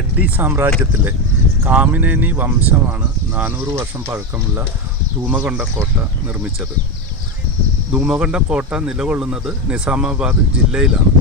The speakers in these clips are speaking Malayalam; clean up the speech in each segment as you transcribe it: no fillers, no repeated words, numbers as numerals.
റെഡ്ഡി സാമ്രാജ്യത്തിലെ കാമിനേനി വംശമാണ് 400 വർഷം പഴക്കമുള്ള ദോമകൊണ്ട കോട്ട നിർമ്മിച്ചത്. ദോമകൊണ്ട കോട്ട നിലകൊള്ളുന്നത് നിസാമാബാദ് ജില്ലയിലാണ്.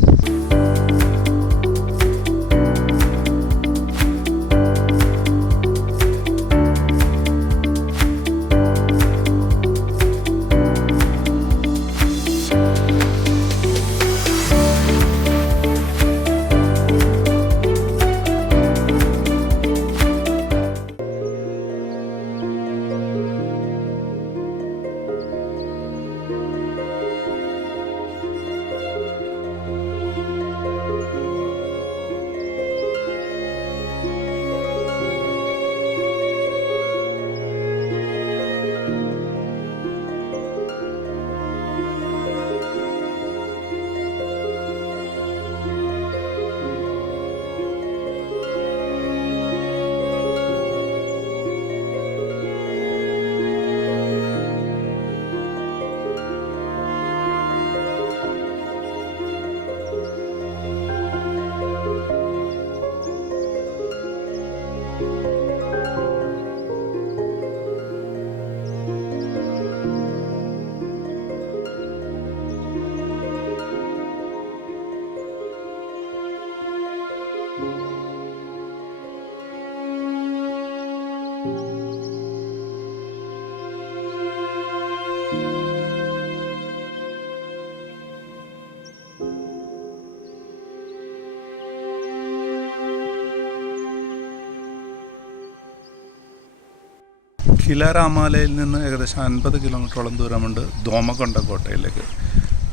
കിലാരാമാലയിൽ നിന്ന് ഏകദേശം 50 കിലോമീറ്ററോളം ദൂരമുണ്ട് ദോമകൊണ്ട കോട്ടയിലേക്ക്.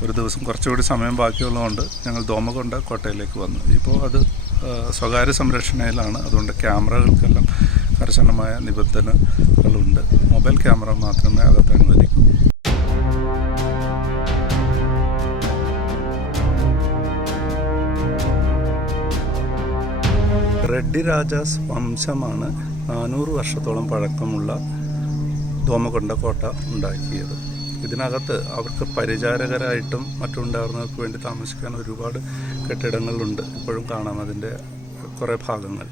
ഒരു ദിവസം കുറച്ചുകൂടി സമയം ബാക്കിയുള്ളതുകൊണ്ട് ഞങ്ങൾ ദോമകൊണ്ട കോട്ടയിലേക്ക് വന്നു. ഇപ്പോൾ അത് സ്വകാര്യ സംരക്ഷണയിലാണ്. അതുകൊണ്ട് ക്യാമറകൾക്കെല്ലാം കർശനമായ നിബന്ധനകളുണ്ട്. മൊബൈൽ ക്യാമറ മാത്രമേ അകത്ത് അനുവദിക്കൂ. റെഡ്ഡി രാജാസ് വംശമാണ് 400 വർഷത്തോളം പഴക്കമുള്ള ദോമകൊണ്ട കോട്ട ഉണ്ടാക്കിയത്. ഇതിനകത്ത് അവർക്ക് പരിചാരകരായിട്ടും മറ്റുണ്ടായിരുന്നവർക്ക് വേണ്ടി താമസിക്കാൻ ഒരുപാട് കെട്ടിടങ്ങളുണ്ട്. ഇപ്പോഴും കാണാം അതിൻ്റെ കുറേ ഭാഗങ്ങൾ.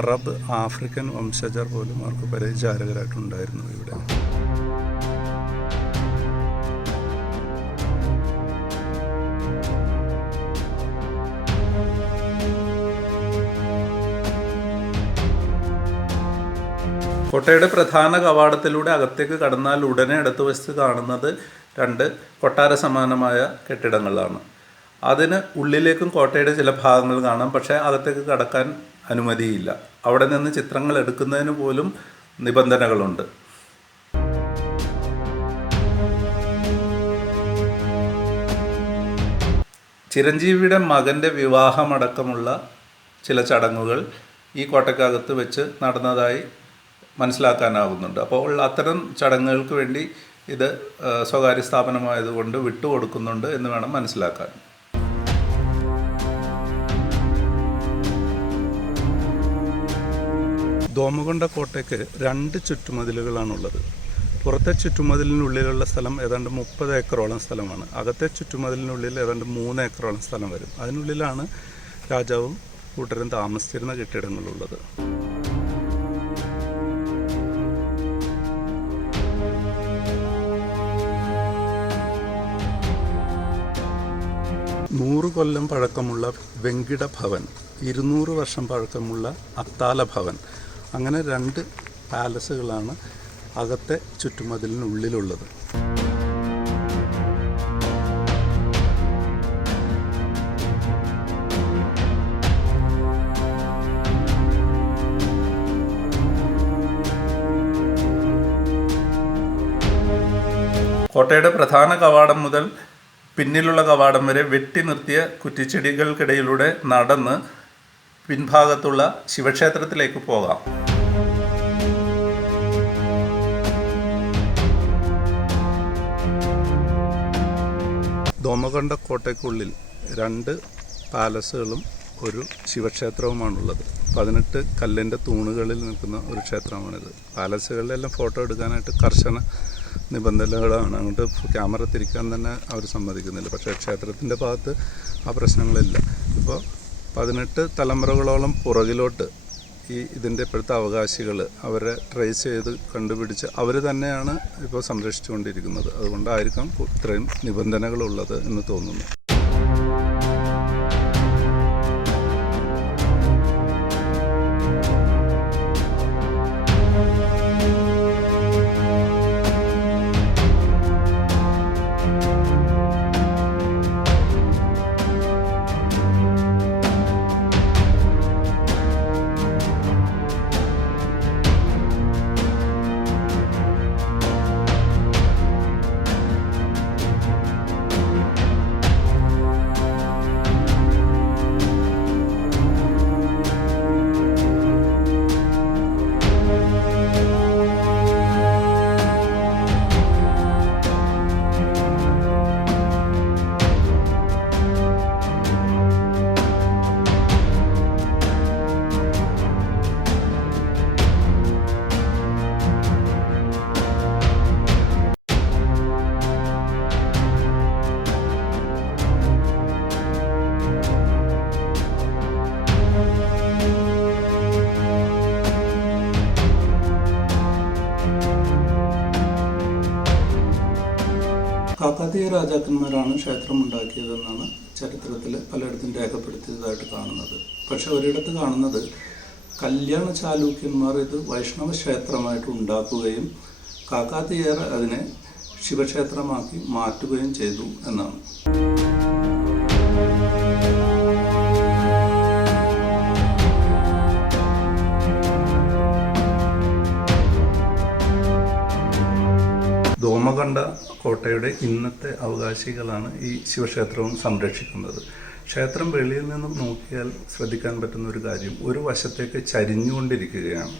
അറബ്, ആഫ്രിക്കൻ വംശജർ പോലും അവർക്ക് പരിചാരകരായിട്ടുണ്ടായിരുന്നു ഇവിടെ. കോട്ടയുടെ പ്രധാന കവാടത്തിലൂടെ അകത്തേക്ക് കടന്നാൽ ഉടനെ ഇടതുവശത്ത് കാണുന്നത് 2 കൊട്ടാര സമാനമായ കെട്ടിടങ്ങളാണ്. അതിന് ഉള്ളിലേക്കും കോട്ടയുടെ ചില ഭാഗങ്ങൾ കാണാം. പക്ഷേ അകത്തേക്ക് കടക്കാൻ അനുമതിയില്ല. അവിടെ നിന്ന് ചിത്രങ്ങൾ എടുക്കുന്നതിന് പോലും നിബന്ധനകളുണ്ട്. ചിരഞ്ജീവിയുടെ മകൻ്റെ വിവാഹമടക്കമുള്ള ചില ചടങ്ങുകൾ ഈ കോട്ടയ്ക്കകത്ത് വെച്ച് നടന്നതായി മനസ്സിലാക്കാനാകുന്നുണ്ട്. അപ്പോൾ അത്തരം ചടങ്ങുകൾക്ക് വേണ്ടി ഇത് സ്വകാര്യ സ്ഥാപനമായതുകൊണ്ട് വിട്ടുകൊടുക്കുന്നുണ്ട് എന്ന് വേണം മനസ്സിലാക്കാൻ. ദോമകൊണ്ട കോട്ടയ്ക്ക് 2 ചുറ്റുമതിലുകളാണുള്ളത്. പുറത്തെ ചുറ്റുമതിലിനുള്ളിലുള്ള സ്ഥലം ഏതാണ്ട് 30 ഏക്കറോളം സ്ഥലമാണ്. അകത്തെ ചുറ്റുമതിലിനുള്ളിൽ ഏതാണ്ട് 3 ഏക്കറോളം സ്ഥലം വരും. അതിനുള്ളിലാണ് രാജാവും കൂട്ടരും താമസിച്ചിരുന്ന കെട്ടിടങ്ങളുള്ളത്. നൂറ് കൊല്ലം പഴക്കമുള്ള വെങ്കിട ഭവൻ, 200 വർഷം പഴക്കമുള്ള അത്താല ഭവൻ, അങ്ങനെ 2 പാലസുകളാണ് അകത്തെ ചുറ്റുമതിലിനുള്ളിലുള്ളത്. കോട്ടയുടെ പ്രധാന കവാടം മുതൽ പിന്നിലുള്ള കവാടം വരെ വെട്ടി നിർത്തിയ കുറ്റിച്ചെടികൾക്കിടയിലൂടെ നടന്ന് പിൻഭാഗത്തുള്ള ശിവക്ഷേത്രത്തിലേക്ക് പോകാം. ദോമകൊണ്ട കോട്ടയ്ക്കുള്ളിൽ 2 പാലസുകളും ഒരു ശിവക്ഷേത്രവുമാണുള്ളത്. 18 കല്ലിൻ്റെ തൂണുകളിൽ നിൽക്കുന്ന ഒരു ക്ഷേത്രമാണിത്. പാലസുകളിലെല്ലാം ഫോട്ടോ എടുക്കാനായിട്ട് കർശന നിബന്ധനകളാണ്. അങ്ങോട്ട് ക്യാമറ തിരിക്കാൻ തന്നെ അവർ സമ്മതിക്കുന്നില്ല. പക്ഷേ ക്ഷേത്രത്തിൻ്റെ ഭാഗത്ത് ആ പ്രശ്നങ്ങളില്ല. ഇപ്പോൾ 18 തലമുറകളോളം പുറകിലോട്ട് ഇതിൻ്റെ ഇപ്പോഴത്തെ അവകാശികൾ അവരെ ട്രേസ് ചെയ്ത് കണ്ടുപിടിച്ച് അവർ തന്നെയാണ് ഇപ്പോൾ സംരക്ഷിച്ചുകൊണ്ടിരിക്കുന്നത്. അതുകൊണ്ടായിരിക്കാം ഇത്രയും നിബന്ധനകളുള്ളത് എന്ന് തോന്നുന്നു. കാക്കാതീയ രാജാക്കന്മാരാണ് ക്ഷേത്രം ഉണ്ടാക്കിയതെന്നാണ് ചരിത്രത്തിൽ പലയിടത്തും രേഖപ്പെടുത്തിയതായിട്ട് കാണുന്നത്. പക്ഷെ ഒരിടത്ത് കാണുന്നത് കല്യാണ ചാലൂക്യന്മാർ ഇത് വൈഷ്ണവ ക്ഷേത്രമായിട്ട് ഉണ്ടാക്കുകയും കാക്കാതീയർ അതിനെ ശിവക്ഷേത്രമാക്കി മാറ്റുകയും ചെയ്തു എന്നാണ്. ദോമകണ്ഠ കോട്ടയുടെ ഇന്നത്തെ അവകാശികളാണ് ഈ ശിവക്ഷേത്രവും സംരക്ഷിക്കുന്നത്. ക്ഷേത്രം വെളിയിൽ നിന്നും നോക്കിയാൽ ശ്രദ്ധിക്കാൻ പറ്റുന്ന ഒരു കാര്യം, ഒരു വശത്തേക്ക് ചരിഞ്ഞുകൊണ്ടിരിക്കുകയാണ്.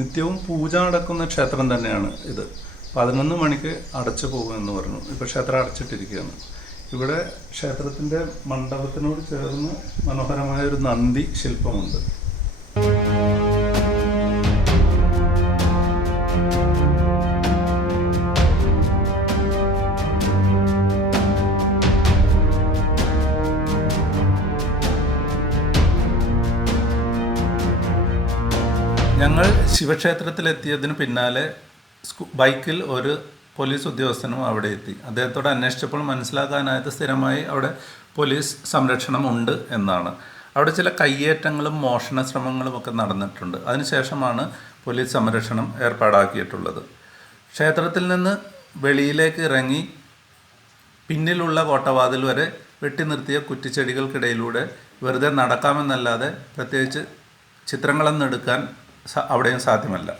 നിത്യവും പൂജ നടക്കുന്ന ക്ഷേത്രം തന്നെയാണ് ഇത്. 11 മണിക്ക് അടച്ചു പോകുമെന്ന് പറഞ്ഞു. ഇപ്പോൾ ക്ഷേത്രം അടച്ചിട്ടിരിക്കുകയാണ്. ഇവിടെ ക്ഷേത്രത്തിൻ്റെ മണ്ഡപത്തിനോട് ചേർന്ന് മനോഹരമായൊരു നന്ദി ശില്പമുണ്ട്. ഞങ്ങൾ ശിവക്ഷേത്രത്തിലെത്തിയതിന് പിന്നാലെ ബൈക്കിൽ ഒരു പോലീസ് ഉദ്യോഗസ്ഥനും അവിടെ എത്തി. അദ്ദേഹത്തോട് അന്വേഷിച്ചപ്പോൾ മനസ്സിലാക്കാനായത് സ്ഥിരമായി അവിടെ പോലീസ് സംരക്ഷണം ഉണ്ട് എന്നാണ്. അവിടെ ചില കയ്യേറ്റങ്ങളും മോഷണ ശ്രമങ്ങളും ഒക്കെ നടന്നിട്ടുണ്ട്. അതിനുശേഷമാണ് പോലീസ് സംരക്ഷണം ഏർപ്പാടാക്കിയിട്ടുള്ളത്. ക്ഷേത്രത്തിൽ നിന്ന് വെളിയിലേക്ക് ഇറങ്ങി പിന്നിലുള്ള കോട്ടവാതിൽ വരെ വെട്ടി നിർത്തിയ കുറ്റിച്ചെടികൾക്കിടയിലൂടെ വെറുതെ നടക്കാമെന്നല്ലാതെ പ്രത്യേകിച്ച് ചിത്രങ്ങളൊന്നും എടുക്കാൻ അവിടെയും സാധ്യമല്ല.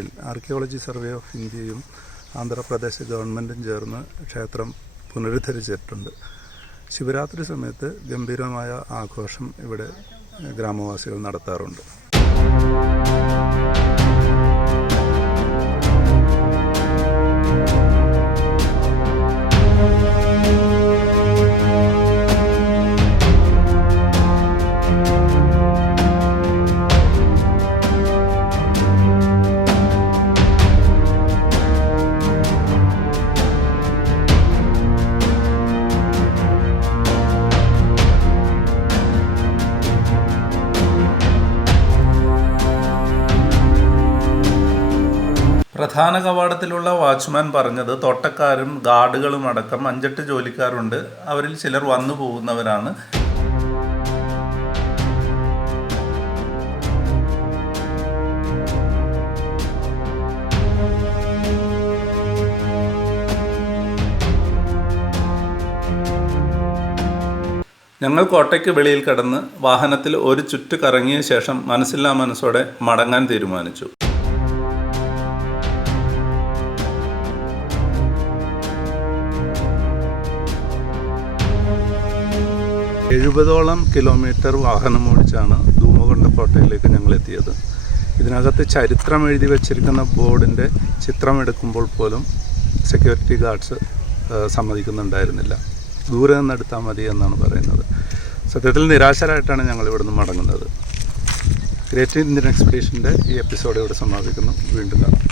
ൽ ആർക്കിയോളജി സർവേ ഓഫ് ഇന്ത്യയും ആന്ധ്രാപ്രദേശ് ഗവൺമെൻറ്റും ചേർന്ന് ക്ഷേത്രം പുനരുദ്ധരിച്ചിട്ടുണ്ട്. ശിവരാത്രി സമയത്ത് ഗംഭീരമായ ആഘോഷം ഇവിടെ ഗ്രാമവാസികൾ നടത്താറുണ്ട്. പ്രധാന കവാടത്തിലുള്ള വാച്ച്മാൻ പറഞ്ഞത് തോട്ടക്കാരും ഗാർഡുകളും അടക്കം 5-8 ജോലിക്കാരുണ്ട്. അവരിൽ ചിലർ വന്നു പോകുന്നവരാണ്. ഞങ്ങൾ കോട്ടയ്ക്ക് വെളിയിൽ കടന്ന് വാഹനത്തിൽ ഒരു ചുറ്റ് കറങ്ങിയ ശേഷം മനസ്സില്ലാ മനസ്സോടെ മടങ്ങാൻ തീരുമാനിച്ചു. എഴുപതോളം കിലോമീറ്റർ വാഹനം ഓടിച്ചാണ് ദോമകൊണ്ട ഫോർട്ടിലേക്ക് ഞങ്ങൾ എത്തിയത്. ഇതിനകത്ത് ചരിത്രം എഴുതി വച്ചിരിക്കുന്ന ബോർഡിൻ്റെ ചിത്രമെടുക്കുമ്പോൾ പോലും സെക്യൂരിറ്റി ഗാർഡ്സ് സമ്മതിക്കുന്നുണ്ടായിരുന്നില്ല. ദൂരെ നിന്ന് എടുത്താൽ മതി എന്നാണ് പറയുന്നത്. സത്യത്തിൽ നിരാശരായിട്ടാണ് ഞങ്ങൾ ഇവിടുന്ന് മടങ്ങുന്നത്. ഗ്രേറ്റ് ഇന്ത്യൻ എക്സ്പെഡീഷൻ്റെ ഈ എപ്പിസോഡ് ഇവിടെ സമാപിക്കുന്നു. വീണ്ടും കാണാം.